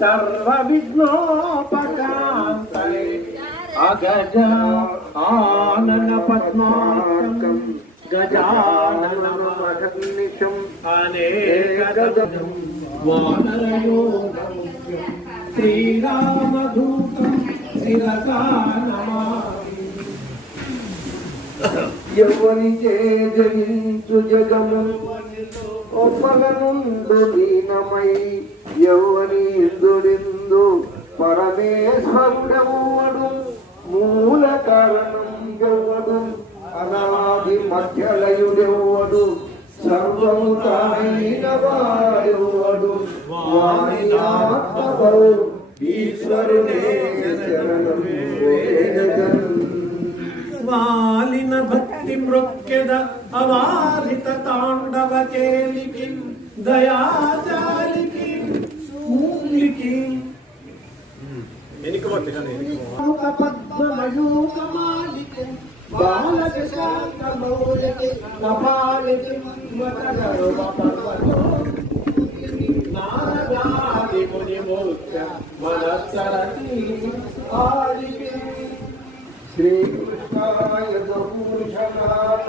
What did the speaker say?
सर्व विघ्नोपशान्तये अगज आनन पद्मार्कं गजाननमहर्निशम् अनेकदं वानरयोगं श्रीरामदूतं शिरसा नमामि। यवनिचे जनिंचु जगము ఒప్పగనుండు లీనమై యవ్వని ఇందుడిందు పరమేశ్వరుడెవ్వడు మూల కారణం ఎవ్వడు అనాది మధ్యలయుడెవ్వడు సర్వము తానైన వాడెవ్వడు వాని ఆత్మవౌ ఈశ్వరునే శరణం వేదగన్ వాలిన భక్తి ప్రొక్కెద అవాలిత తాండవ కేలికి దయాజాలికి మూలికి పద్మయూకమాలికి బాలక శాంతమౌలికి కపాలికి నారదాది ముని మోక్ష మనసరతి ఆలికి శ్రీకృష్ణాయ గౌరీశనాథ